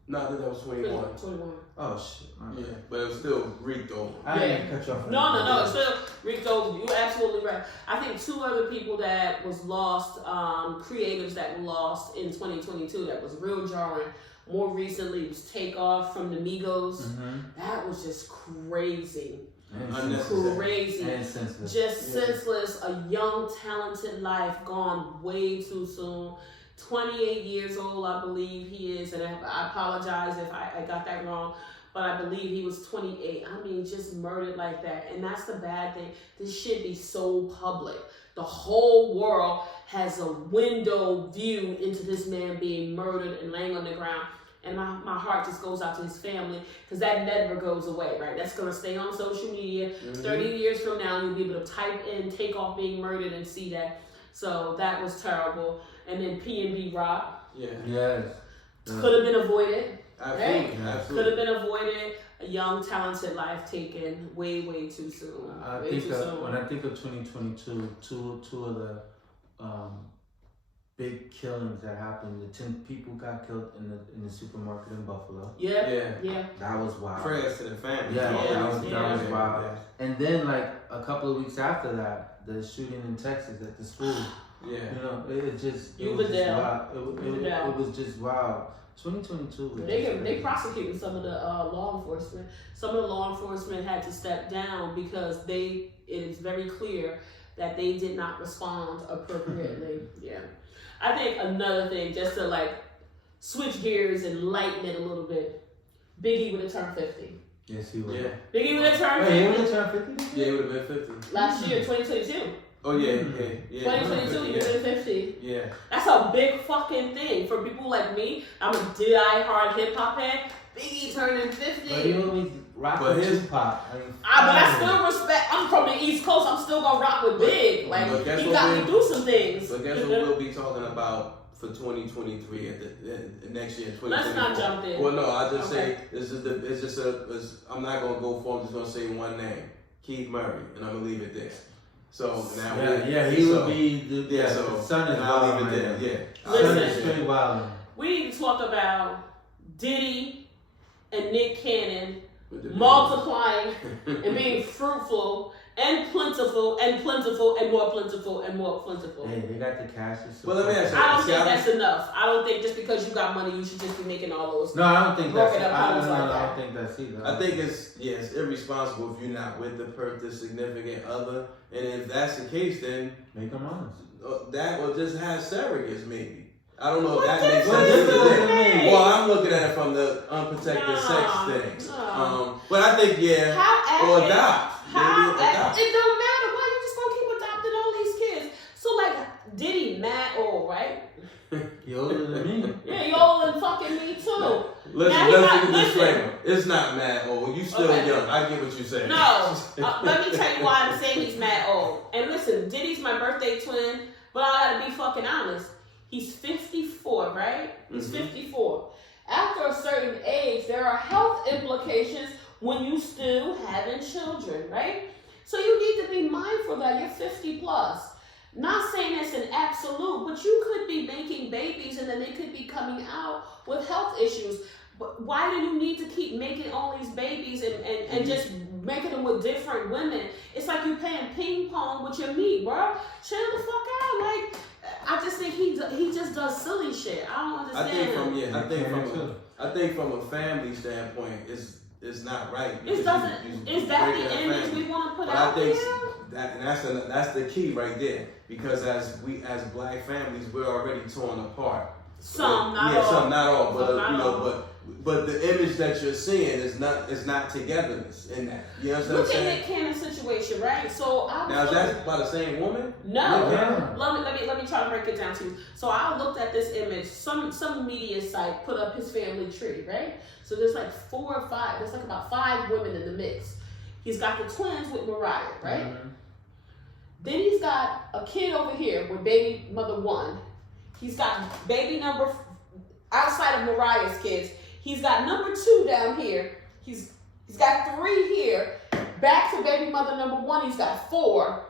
No, I think that was 21. 21. Oh shit. Yeah, but it was still Greek though. I didn't cut you off. No, it's still Rico. You're absolutely right. I think two other people that was lost, creatives that were lost in 2022 that was real jarring. More recently, it was Takeoff from the Migos. Mm-hmm. That was just crazy. Crazy. Just senseless. A young, talented life gone way too soon. 28 years old, I believe he is, and I apologize if I got that wrong, but I believe he was 28. I mean, just murdered like that, and that's the bad thing. This should be so public. The whole world has a window view into this man being murdered and laying on the ground, and my heart just goes out to his family, because that never goes away, right? That's going to stay on social media. 30 years from now, you'll be able to type in Takeoff being murdered and see that. So that was terrible. And then P&B Rock. Yeah. Yes. Could have been avoided. Absolutely. Right? Absolutely. Could have been avoided. A young, talented life taken way too soon. When I think of 2022, two of the big killings that happened. The 10 people got killed in the supermarket in Buffalo. Yeah. That was wild. Prayers to the family. Yeah, that was wild. Yeah. And then like a couple of weeks after that, the shooting in Texas at the school. Yeah. You know, it was just wild. It was just wild. 2022. They prosecuted some of the law enforcement. Some of the law enforcement had to step down because it is very clear that they did not respond appropriately. Yeah. I think another thing, just to like switch gears and lighten it a little bit, Biggie would have turned 50. Yes, he would. Yeah. Biggie would have turned 50. He would have turned 50? Yeah, he would have been 50. Last year, 2022. Oh, yeah. 2022, you would have been 50. Yeah. That's a big fucking thing. For people like me, I'm a die-hard hip-hop head. Biggie turning 50. But he always rock with Tupac. But I still respect. I'm from the East Coast. I'm still gonna rock with Big. Like he got me through some things. But guess what we'll be talking about for 2023 at the next year. Let's not jump in. Well, no, I just say I'm not gonna go for. I'm just gonna say one name, Keith Murray, and I'm gonna leave it there. So now, he would be the son is I'll leave it there. Yeah, listen, straight wild. We need to talk about Diddy and Nick Cannon multiplying and being fruitful and plentiful and plentiful and more plentiful and more plentiful. Hey, they got the cash. Well, let me ask you. I don't think that's enough. I don't think just because you got money, you should just be making all those. No, I don't think that's. I don't think that's either. I think it's irresponsible if you're not with the significant other, and if that's the case, then make them honest. That will just have surrogates, maybe. I don't know if that makes sense. Well, I'm looking at it from the unprotected sex thing. But I think, or adopt. It don't matter. Why you just gonna keep adopting all these kids? So like, Diddy mad old, right? You older than me. Yeah, you older than fucking me too. Let's get the disclaimer. It's not mad old. You still young. I get what you're saying. No, let me tell you why I'm saying he's mad old. And listen, Diddy's my birthday twin, but I gotta be fucking honest. He's 54, right? He's 54. After a certain age, there are health implications when you still having children, right? So you need to be mindful that you're 50 plus. Not saying it's an absolute, but you could be making babies and then they could be coming out with health issues. But why do you need to keep making all these babies and just making them with different women? It's like you playing ping pong with your meat, bro. Chill the fuck out. Like, I just think he just does silly shit. I don't understand. I think from a family standpoint, it's not right. Is that the image we want to put out there? that's the key right there. Because as black families, we're already torn apart. Some, not all. But the image that you're seeing is not togetherness in that. You know what I'm saying? Look at Nick Cannon's situation, right? So now is that by the same woman? No. Yeah. Let me try to break it down to you. So I looked at this image. Some media site put up his family tree, right? So there's like 4 or 5. There's like about 5 women in the mix. He's got the twins with Mariah, right? Mm-hmm. Then he's got a kid over here with baby mother 1. He's got baby number outside of Mariah's kids. He's got number 2 down here. He's got 3 here. Back to baby mother number 1, he's got 4.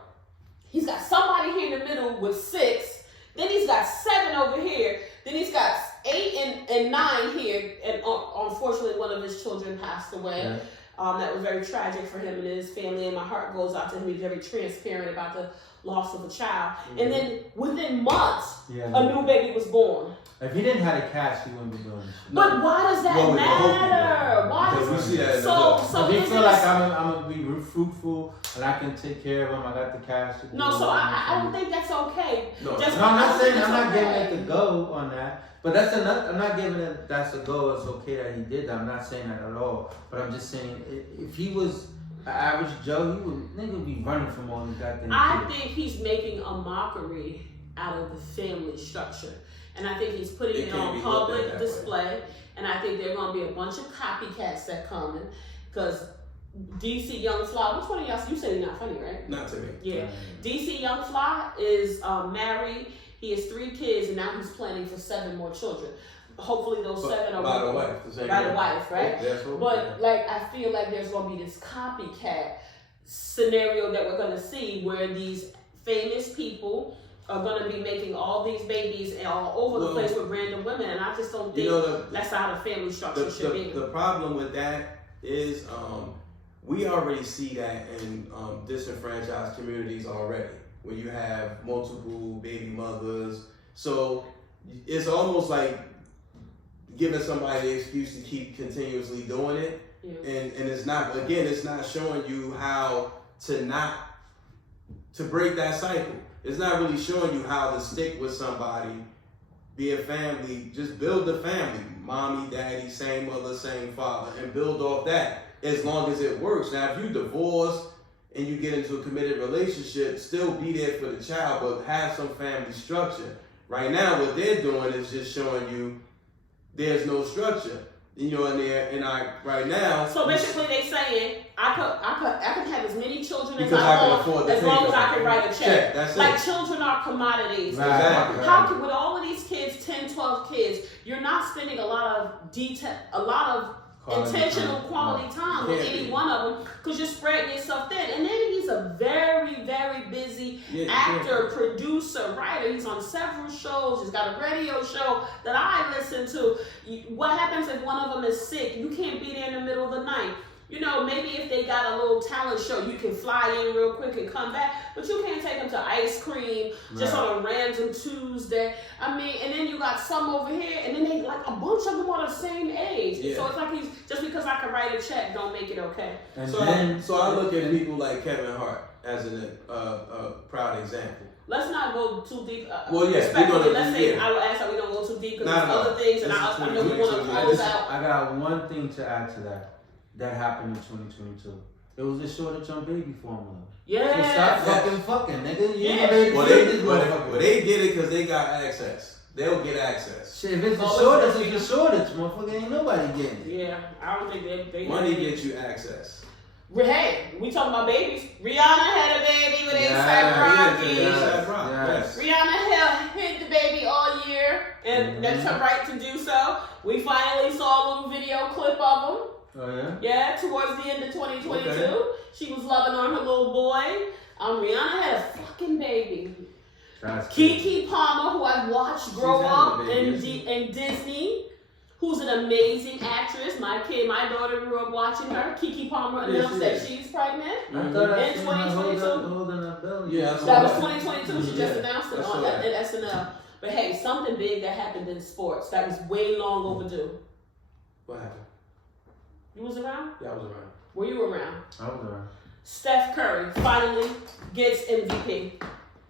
He's got somebody here in the middle with 6. Then he's got 7 over here. Then he's got 8 and 9 here. And unfortunately, one of his children passed away. Yeah. That was very tragic for him and his family. And my heart goes out to him. He's very transparent about the loss of a child. Mm-hmm. And then within months, a new baby was born. If he didn't have the cash, he wouldn't be doing this. But why does that matter? Why does it? So if he feel like I'm gonna be fruitful and I can take care of him, I got the cash. No, so I don't think that's okay. No, I'm not saying I'm not giving it the go on that. But that's enough. I'm not giving it that's a go. It's okay that he did that. I'm not saying that at all. But I'm just saying if he was an average Joe, he would be running from all these goddamn I think he's making a mockery out of the family structure. And I think he's putting it on public display. And I think there are going to be a bunch of copycats that come in. Because DC Young Fly, which one of y'all, you said he's not funny, right? Not to me. Yeah. DC Young Fly is married. He has 3 kids, and now he's planning for 7 more children. Hopefully those 7 are by the wife. By the wife, right? Yeah, but like, I feel like there's going to be this copycat scenario that we're going to see where these famous people are going to be making all these babies all over the place with random women, and I just don't think that's how the family structure should be. The problem with that is we already see that in disenfranchised communities already, when you have multiple baby mothers. So it's almost like giving somebody the excuse to keep continuously doing it. Yeah. And it's not showing you how to break that cycle. It's not really showing you how to stick with somebody, be a family, just build a family. Mommy, daddy, same mother, same father, and build off that as long as it works. Now, if you divorce and you get into a committed relationship, still be there for the child, but have some family structure. Right now, what they're doing is just showing you there's no structure. You know, right now. So basically, they saying I could have as many children as I want as long as I can write a check. That's like it. Children are commodities. Right. Exactly. How can, with all of these kids, 10, 12 kids, you're not spending a lot of intentional quality time with any one of them because you're spreading yourself thin. And then he's a very, very busy actor, producer, writer. He's on several shows. He's got a radio show that I listen to. What happens if one of them is sick? You can't be there in the middle of the night. You know, maybe if they got a little talent show, you can fly in real quick and come back, but you can't take them to ice cream just on a random Tuesday. I mean, and then you got some over here, and then they like a bunch of them are the same age. Yeah. So it's like he's just because I can write a check, don't make it okay. And so I look at people like Kevin Hart as a proud example. Let's not go too deep. Let's say I will ask that we don't go too deep because there's other things, and I know we want to close out. I got one thing to add to that. That happened in 2022. It was a shortage on baby formula. Yeah. So stop fucking, nigga. Well, they get it because they got access. They'll get access. Shit, if it's a shortage, it's a shortage, motherfucker. Ain't nobody getting it. Yeah, I don't think they money gets you access. Hey, we talking about babies. Rihanna had a baby with A$AP Rocky. Yes. Rihanna hid the baby all year, and that's her right to do so. We finally saw a little video clip of them. Oh, yeah? Yeah, towards the end of 2022. Okay. She was loving on her little boy. Rihanna had a fucking baby. Keke Palmer, who I watched grow up in Disney, who's an amazing actress. My daughter grew up watching her. Keke Palmer announced that she's pregnant in 2022. Yeah, that was 2022. She just announced it at SNL. But hey, something big that happened in sports that was way long overdue. What happened? You was around? Yeah, I was around. Were you around? I was around. Steph Curry finally gets MVP.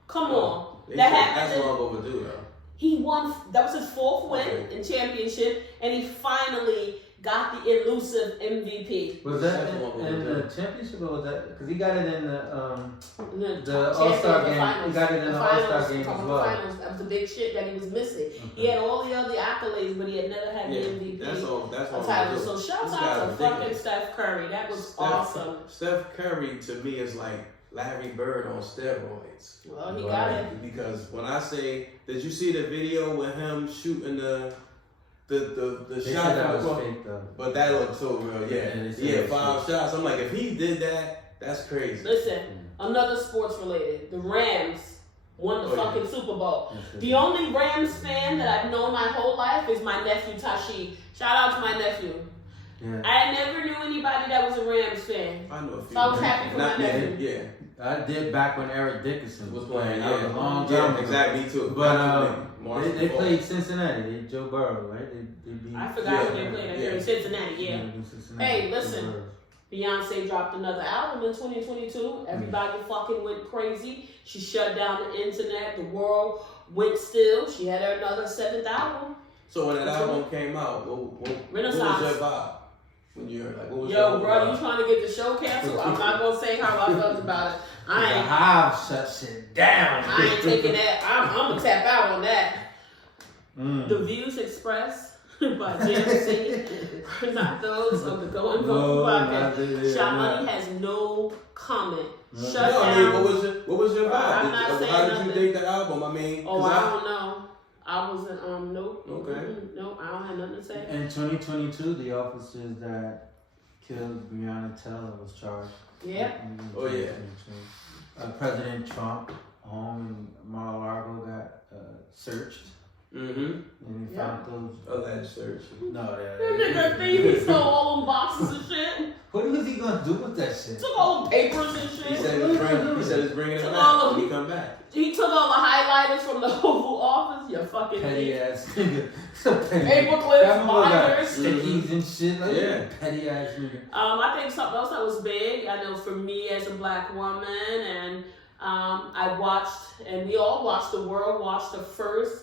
Come on. That's happened. long overdue, though. He won. That was his 4th win in championship, and he finally got the elusive MVP. Was that in the championship or was that because he got it in the All-Star game? Finals. He got it in the All-Star game as well. Finals. That was the big shit that he was missing. Okay. He had all the other accolades, but he had never had the MVP. That's all. So shout out to fucking Steph Curry. That was awesome. Steph Curry to me is like Larry Bird on steroids. Well, he got it. Because when I say, did you see the video with him shooting the shot? That was fake, though. But that looked so real. Yeah, 5 shots. I'm like, if he did that, that's crazy. Listen, another sports related. The Rams won the fucking Super Bowl. The only Rams fan that I've known my whole life is my nephew Tashi. Shout out to my nephew. Yeah. I never knew anybody that was a Rams fan. I know a few. So I was happy for my nephew. Yeah. I did back when Eric Dickerson was playing. That was a long time ago. Exactly, me too. But they played Cincinnati. They Joe Burrow, right? They beat. I forgot who they played. They Cincinnati. Yeah. Hey, listen. Beyonce dropped another album in 2022. Everybody fucking went crazy. She shut down the internet. The world went still. She had another 7th album. So when that album came out, what was your vibe? When you heard, like, what was yo, bro, you trying to get the show canceled? I'm not gonna say how I felt about it. I ain't. The Hive shut shit down. I ain't taking that. I'm gonna tap out on that. The views expressed by GYST are not those of the Goin Vocal podcast. Sha Money has no comment. Shut down. I mean, what was your vibe? I'm not saying how did nothing. you think the album? I mean, I don't know. I wasn't, nope. Okay. Nope, I don't have nothing to say. In 2022, the officers that killed Breonna Taylor was charged. Yep. Oh, yeah. President Trump home in Mar-a-Lago got searched. Mm-hmm. And he found those. Alleged search. No, that nigga thief, he stole all them boxes and shit. What was he gonna do with that shit? Took all the papers and shit. He said he's bringing it back when he come back. He took all the highlighters from the Oval Office. You fucking petty ass nigga. Paper clips, binders, stickies and shit. Like petty ass nigga. I think something else that was big. I know for me as a black woman, and I watched, and we all watched. The world watched the first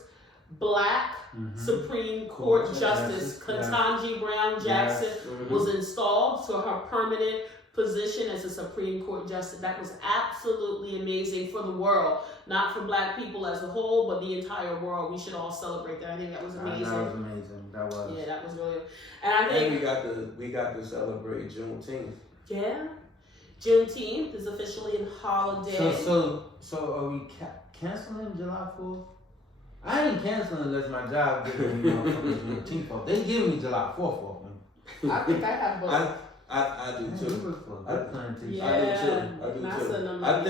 Black Supreme Court Justice Ketanji Brown Jackson was installed to her permanent position as a Supreme Court Justice. That was absolutely amazing for the world, not for black people as a whole, but the entire world. We should all celebrate that. I think that was amazing. That was amazing. That was. Yeah, that was really. And I think we got to celebrate Juneteenth. Yeah, Juneteenth is officially a holiday. So are we canceling July 4th? I ain't canceling unless my job gives me Juneteenth off. They give me July 4th off. I think I have both. I do too. Yeah, I do too. I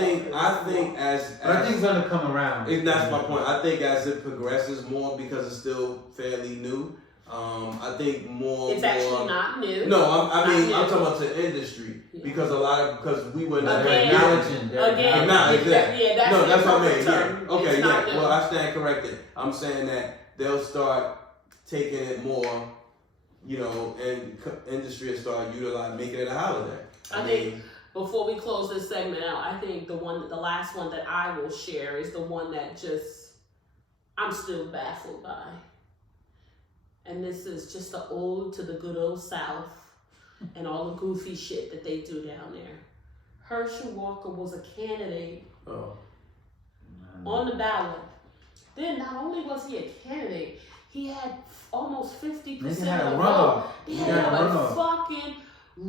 think as I think it's gonna come around. That's my point. I think as it progresses more, because it's still fairly new. I think more. It's actually not new. No, I'm talking about the industry because because we were not acknowledging. Again, that's what I mean. Term. Yeah. Okay. Yeah. Well, I stand corrected. I'm saying that they'll start taking it more. And industry will start making it a holiday. I think before we close this segment out, I think the last one that I will share is the one that I'm still baffled by. And this is just the ode to the good old South and all the goofy shit that they do down there. Herschel Walker was a candidate on the ballot. Then not only was he a candidate, he had almost 50% of the vote. He had a fucking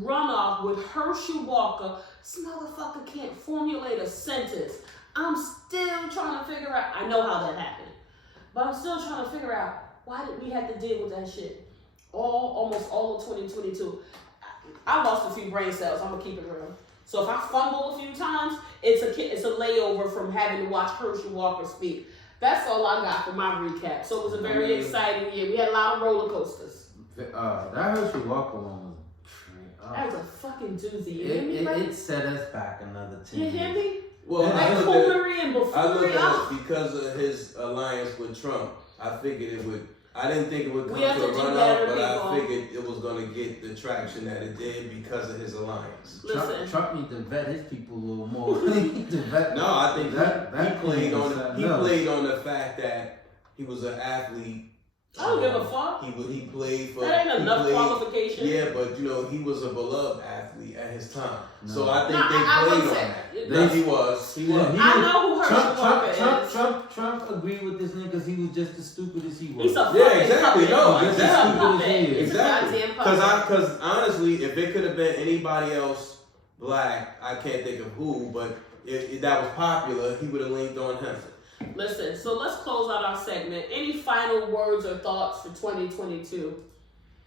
runoff with Herschel Walker. This motherfucker can't formulate a sentence. I'm still trying to figure out. I know how that happened, but I'm still trying to figure out why did we have to deal with that shit almost all of 2022. I lost a few brain cells. I'm gonna keep it real. So if I fumble a few times, it's a layover from having to watch Herschel Walker speak. That's all I got for my recap. So it was a very exciting year. We had a lot of roller coasters. That Herschel Walker one was that was a fucking doozy. You hear me? It set us back another 10 years. You hear me? Well, like Coolery and Buffoonery. I look at it because of his alliance with Trump. I figured it would I didn't think it would come to a run-up, but I figured it was going to get the traction that it did because of his alliance. Trump needs to vet his people a little more. No, I think he played on the fact that he was an athlete. I don't give a fuck. He played for. That ain't enough qualification. Yeah, but he was a beloved athlete at his time. No. So I think they played on that. He was. I know who Herschel Walker is. Trump agreed with this nigga because he was just as stupid as he was. He's a exactly. No, exactly. Because honestly, if it could have been anybody else black, I can't think of who, but if that was popular, he would have linked on him. Listen, so let's close out our segment. Any final words or thoughts for 2022?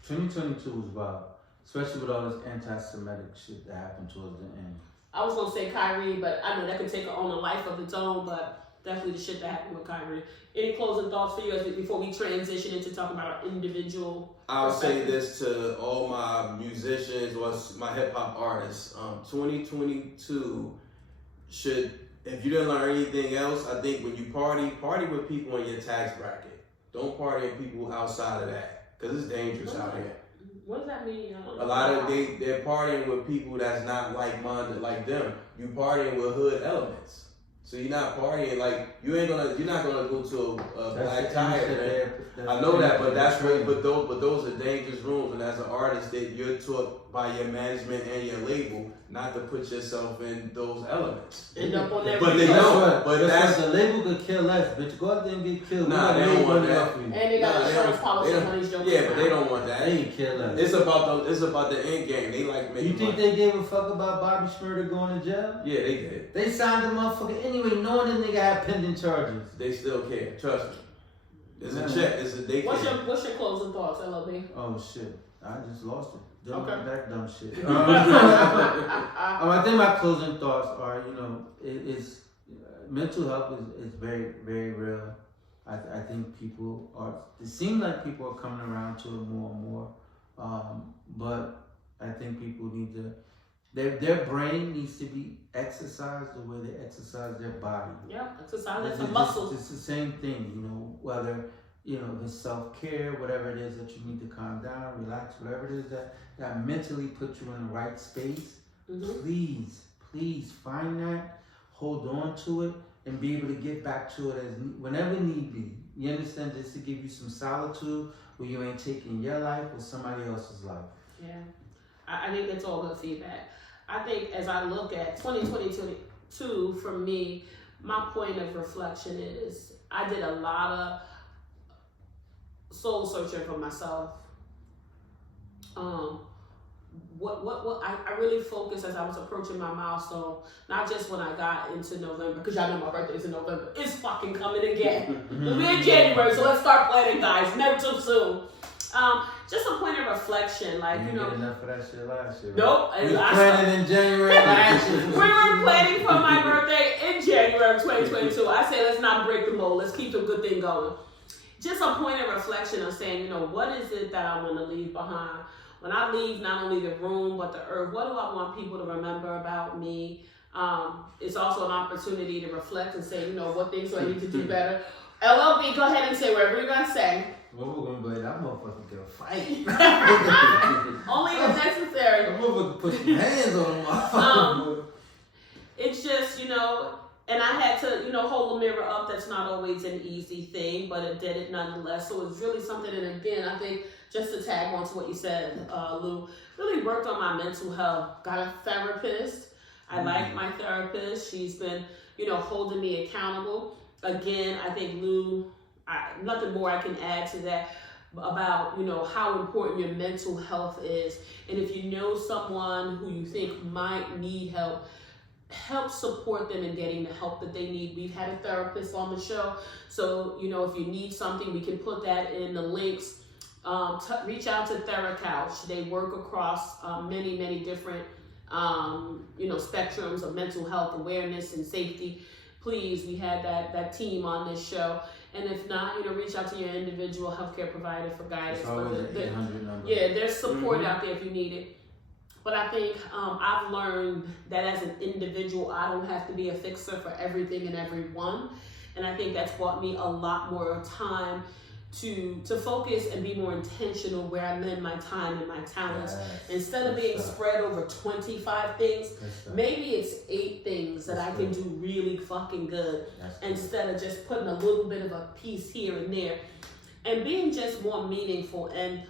2022 was wild, especially with all this anti-Semitic shit that happened towards the end. I was going to say Kyrie, but I know that could take on a life of its own, but definitely the shit that happened with Kyrie. Any closing thoughts for you before we transition into talking about our individual I'll say this to all my musicians or my hip-hop artists. 2022 should... If you didn't learn anything else, I think when you party with people in your tax bracket. Don't party with people outside of that, because it's dangerous out here. What does that mean? A lot of they're partying with people that's not like-minded like them. You partying with hood elements. So you're not partying you're not gonna go to a black tire, man. I know that, but those are dangerous rooms. And as an artist, that you're taught by your management and your label not to put yourself in those elements. End up on that. But they don't. But that's the label could kill less, bitch. Go out there and get killed. Nah, they don't want that. And they got insurance policy on these jokers. Yeah, but they don't want that. They ain't kill us. It's about the end game. They like making. You think they gave a fuck about Bobby Schmurder going to jail? Yeah, they did. They signed the motherfucker anyway, knowing the nigga had pending charges. They still care. Trust me. It's a check. What's your closing thoughts, LLB? Oh shit, I just lost it. Okay. That dumb shit. I think my closing thoughts are, it's mental health is very, very real. I think it seems like people are coming around to it more and more. But I think people need to, their brain needs to be exercised the way they exercise their body. Yeah, exercise is a muscle. It's the same thing, whether, the self-care, whatever it is that you need to calm down, relax, whatever it is that mentally puts you in the right space. Mm-hmm. Please find that, hold on to it, and be able to get back to it whenever need be. You understand? Just to give you some solitude where you ain't taking your life or somebody else's life. Yeah, I think that's all good feedback. I think as I look at 2022, for me, my point of reflection is I did a lot of soul searching for myself. I really focused as I was approaching my milestone, not just when I got into November, because y'all know my birthday's in November. It's fucking coming again. We're in January, so let's start planning, guys. Never too soon. Just a point of reflection, you didn't get enough of that shit last year. Nope. We planning in January last year. We were planning for my birthday in January of 2022. I say let's not break the mold. Let's keep the good thing going. Just a point of reflection of saying, what is it that I want to leave behind? When I leave not only the room, but the earth, what do I want people to remember about me? It's also an opportunity to reflect and say, what things do I need to do better? LLB, go ahead and say whatever you're going to say. Well, we're going to be that motherfucker gonna fight. Only if necessary. That motherfucker put some hands on him. It's just, and I had to, hold the mirror up. That's not always an easy thing, but it did it nonetheless. So it's really something. And again, I think just to tag on to what you said, Lou, really worked on my mental health. Got a therapist. I like my therapist. She's been, holding me accountable. Again, I think Lou, nothing more I can add to that about, how important your mental health is. And if you know someone who you think might need help support them in getting the help that they need. We've had a therapist on the show. So, if you need something, we can put that in the links. Reach out to TheraCouch. They work across many, many different, spectrums of mental health awareness and safety. Please, we had that team on this show. And if not, reach out to your individual healthcare provider for guidance. It's always an 800 number. Yeah, there's support out there if you need it. But I think I've learned that as an individual, I don't have to be a fixer for everything and everyone. And I think that's brought me a lot more time to focus and be more intentional where I lend my time and my talents. Yes. Instead of being spread over 25 things, maybe it's 8 things that I can do really fucking good instead of just putting a little bit of a piece here and there. And being just more meaningful and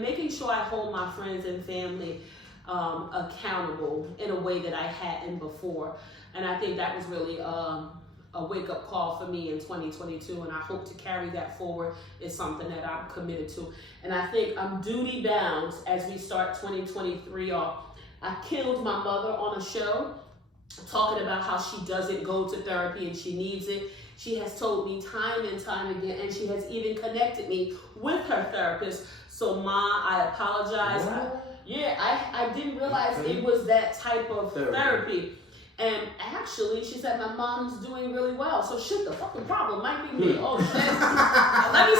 making sure I hold my friends and family accountable in a way that I hadn't before. And I think that was really a wake-up call for me in 2022, and I hope to carry that forward. It's something that I'm committed to. And I think I'm duty-bound as we start 2023 off. I killed my mother on a show talking about how she doesn't go to therapy and she needs it. She has told me time and time again, and she has even connected me with her therapist. So, Ma, I apologize. I didn't realize it was that type of therapy. And actually, she said my mom's doing really well. So shit, the fucking problem might be me. Oh shit. Let me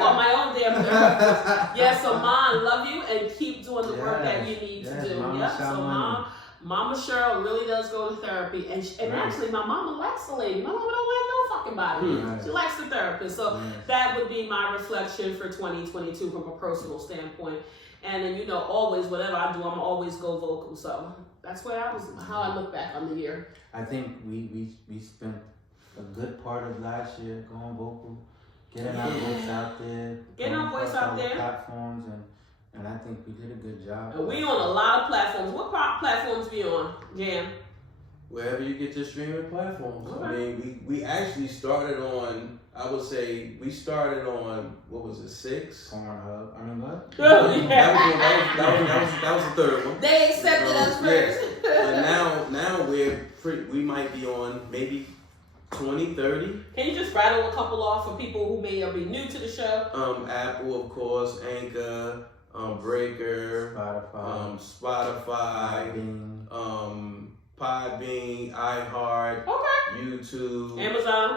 call my own damn therapist. Yeah, so Mom, I love you and keep doing the work that you need to do. Yep. So Mama Cheryl really does go to therapy. And actually, my mama likes the lady. My mama don't like no fucking body. She likes the therapist. So that would be my reflection for 2022 from a personal standpoint. And then, you know, always, whatever I do, I'm always go vocal. So that's how I look back on the year. I think we spent a good part of last year going vocal, getting our voice out there. Getting our voice out there. Platforms, and I think we did a good job. And we on a lot of platforms. What platforms we on, Jam? Wherever you get your streaming platforms. Okay. I mean, we actually started on, I would say, we started on, what was it, 6? Pornhub. I mean, what? Oh, That was the third one. They accepted us first. And now we might be on maybe 20, 30. Can you just rattle a couple off for people who may be new to the show? Apple, of course, Anchor, Breaker, Spotify, Podbean, iHeart, YouTube, Amazon.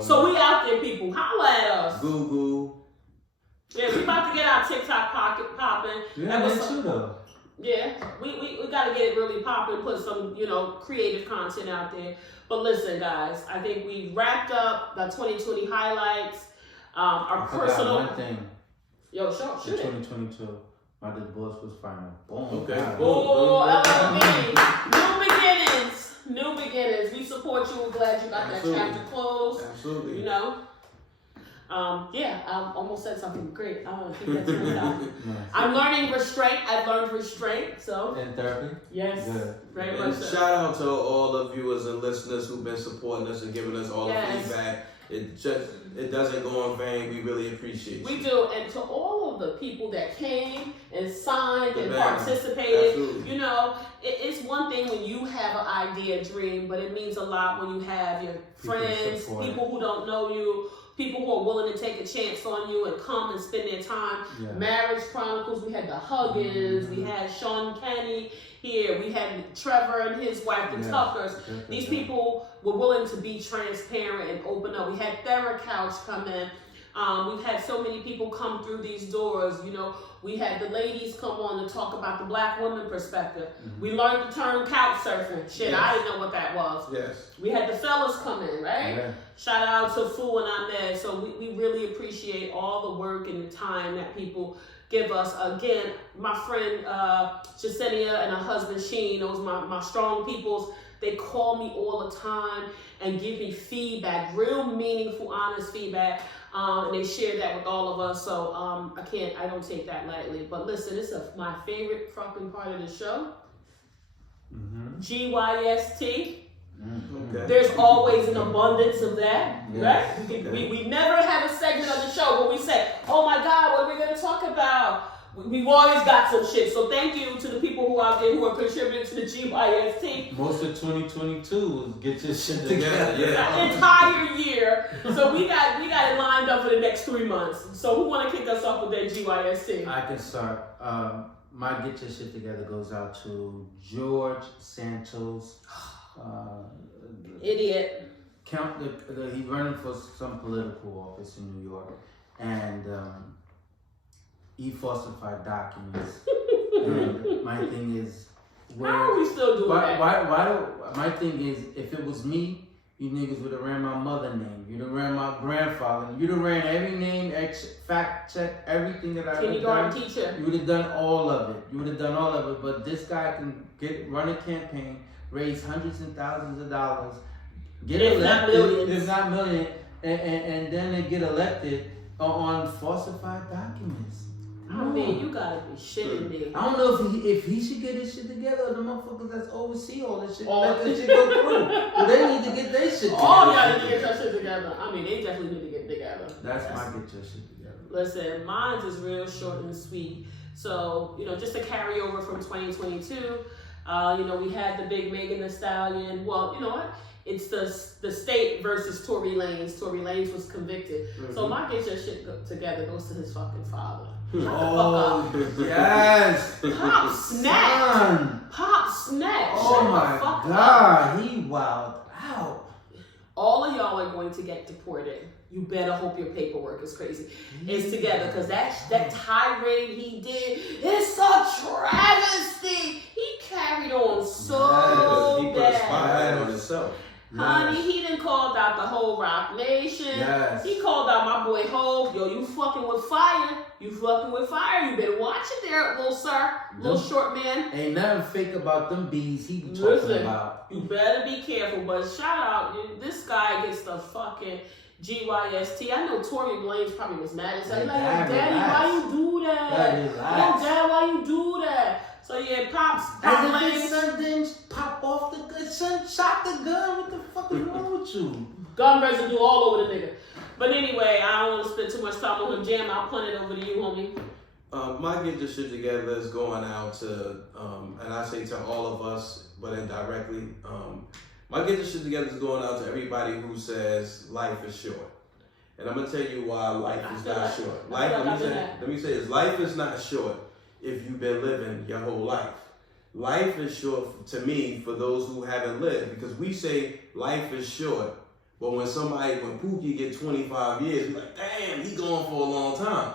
So we out there, people. Holla at us. Google. Yeah, we about to get our TikTok popping. Yeah, that's true though. Yeah, we got to get it really popping, put some, creative content out there. But listen, guys, I think we wrapped up the 2020 highlights. Our personal. One thing. Yo, shoot it. 2022. My divorce was final. Boom. Okay. Oh, New beginnings. We support you. We're glad you got that chapter closed. Absolutely. I almost said something great. I want to keep that to myself. I'm learning restraint. I've learned restraint. So. In therapy? Yes. Good. Very much so. Shout out to all the viewers and listeners who've been supporting us and giving us all the feedback. It doesn't go in vain. We really appreciate you. We do. And to all of the people that came and signed and participated, absolutely. It's one thing when you have an idea, a dream, but it means a lot when you have your friends, people who don't know you, people who are willing to take a chance on you and come and spend their time. Yeah. Marriage Chronicles, we had the Huggins, we had Sean Kenny here, we had Trevor and his wife, the Tuckers. These people were willing to be transparent and open up. We had TheraCouch come in. We've had so many people come through these doors. We had the ladies come on to talk about the Black woman perspective. Mm-hmm. We learned the term couch surfing. Shit, I didn't know what that was. Yes. We had the fellas come in, right? Yeah. Shout out to Fu and Ahmed. So we really appreciate all the work and the time that people give us. Again, my friend Jasenia and her husband Sheen, those my strong peoples, they call me all the time and give me feedback, real meaningful, honest feedback. And they share that with all of us. So I don't take that lightly. But listen, it's my favorite fucking part of the show. Mm-hmm. GYST. Mm-hmm. Okay. There's always an abundance of that, right? We never have a segment of the show where we say, oh my God, what are we going to talk about? We've always got some shit. So thank you to the people who out there who are contributing to the GYST. Most of 2022 was get your shit together. An entire year. So we got it lined up for the next 3 months. So who want to kick us off with that GYST? I can start. My get your shit together goes out to George Santos. Idiot. He's running for some political office in New York. And he falsified documents. And my thing is, how are we still doing that? Why my thing is, if it was me You niggas would have ran my mother name. You'd have ran my grandfather. You'd have ran every name, fact check, everything that I've done. Kindergarten teacher. You would have done all of it. You would have done all of it. But this guy can run a campaign, raise hundreds and thousands of dollars, get elected, if not million, and then they get elected on falsified documents. I mean, you gotta be shitting me. I don't know if he should get his shit together, or the motherfuckers that's oversee all this shit, let this shit go through. But they need to get their shit together. All y'all need to get your shit together. I mean, they definitely need to get together. That's my get your shit together. Listen, mine's is real short and sweet. So, just to carry over from 2022, we had the big Megan Thee Stallion. Well, you know what? It's the state versus Tory Lanez. Tory Lanez was convicted. Mm-hmm. So my get your shit together goes to his fucking father. Oh, yes. Pop snapped. Pop snapped. Oh my God. He wilded out. All of y'all are going to get deported. You better hope your paperwork is crazy. It's together, because that tirade he did is a travesty. He carried on so he put a spotlight on himself. Honey, he done called out the whole Rock Nation. Yes. He called out my boy Hov. Yo, you fucking with fire. You fucking with fire. You better watch it there, little sir. Little short man. Ain't nothing fake about them bees he be talking about. You better be careful. But shout out, this guy gets the fucking GYST. I know Tory Lanez probably was mad as hell. He's like, Daddy, why you do that? Yo, Dad, why you do that? So yeah, Pop And if his son didn't pop off the gun, son shot the gun. What the fuck is wrong with you? Gun residue all over the nigga. But anyway, I don't want to spend too much time on him. Jam, I'll punt it over to you, homie. My get this shit together is going out to, and I say to all of us, but indirectly, my get this shit together is going out to everybody who says life is short. And I'm gonna tell you why life is not short. Let me say this: life is not short if you've been living your whole life. Life is short to me for those who haven't lived, because we say life is short, but when Pookie get 25 years, we're like, damn, he going for a long time.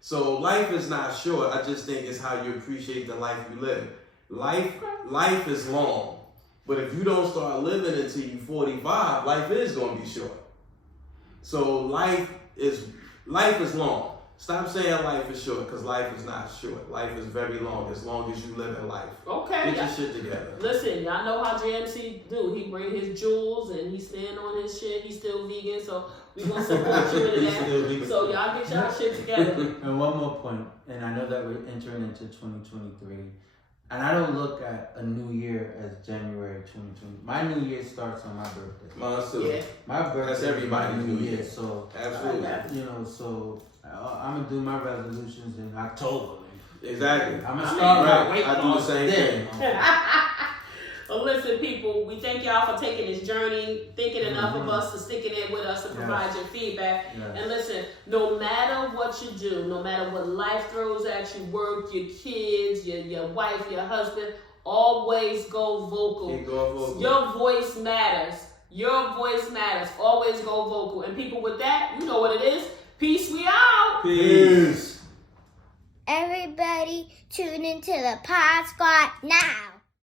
So life is not short. I just think it's how you appreciate the life you live. Life is long, but if you don't start living until you're 45, life is going to be short. So life is long. Stop saying life is short, because life is not short. Life is very long as you live in life. Okay. Get your shit together. Listen, y'all know how JMC do. He bring his jewels and he stand on his shit. He's still vegan, so we gonna support you in that. So y'all get y'all shit together. And one more point, and I know that we're entering into 2023, and I don't look at a new year as January 2020. My new year starts on my birthday. Mine too. Yeah. My birthday. That's everybody's new year. So absolutely. So I'm gonna do my resolutions in October. Exactly. I'm gonna start right. I do the same thing. Well, listen, people, we thank y'all for taking this journey, thinking enough of us to sticking in with us and provide your feedback. Yes. And listen, no matter what you do, no matter what life throws at you, work, your kids, your wife, your husband, always go vocal. Keep going vocal. Your voice matters. Your voice matters. Always go vocal. And people, with that, you know what it is. Peace, we out. Peace. Everybody tune into the Pod Squad now.